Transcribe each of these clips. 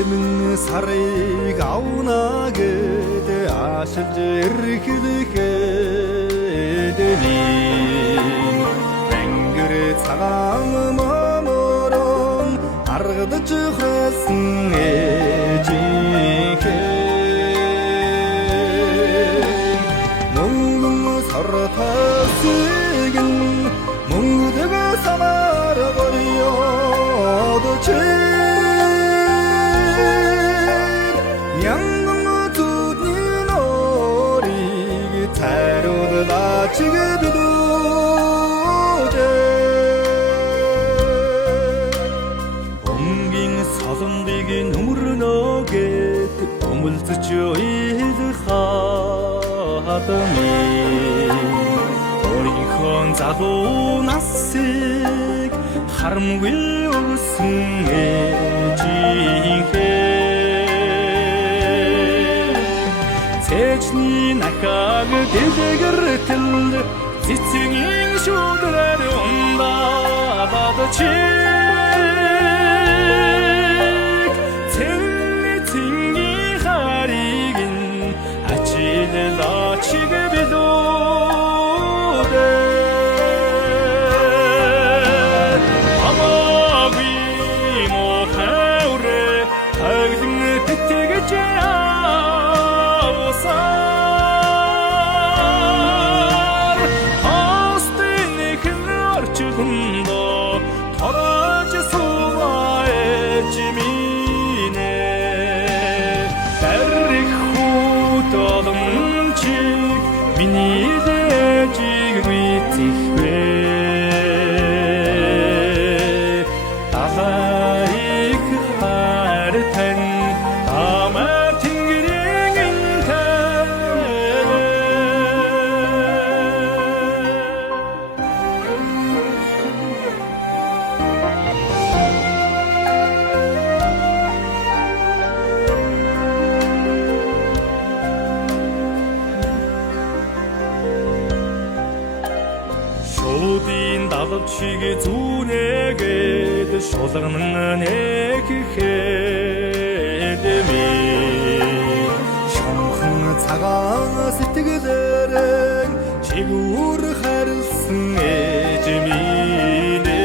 Бэлмэн сарыг авна гэдэг ашиж эрхлэхэд Тэнгэр цагаан маморон аргадж хайсан ээжийнхээ мөнгөн сортасыг мөнгөдөг самар гоёд Бомгийн солонгыг нүмернөгээд өмөлзөж илэх хадами өөрийнхөө залуу насыг харамгүй өгсөн ээжийнхээ Цэжний нахаг дэлгэртэл цэцгийн шудраар ундаад чиг цэнний цэнгийн хариг ачиллаачиг билүүдэ амагүй мохауре хагдан тэтгэж Миний дэжиг битихвэ Талайх хартан ама тэнгэрийн Шуудын давчиг зүүнэгээд шулган нэхэхэдэми Шонхон цагаан сэтгэлээрээ чигүүр харилсан ээжминэ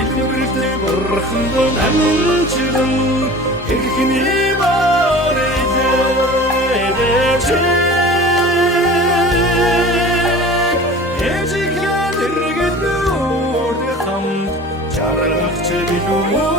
Элбэрэлтэй бурханд намжиран эрхний барэдэж Ежихэн дэргэд нүрд хамт жаргах чи билүү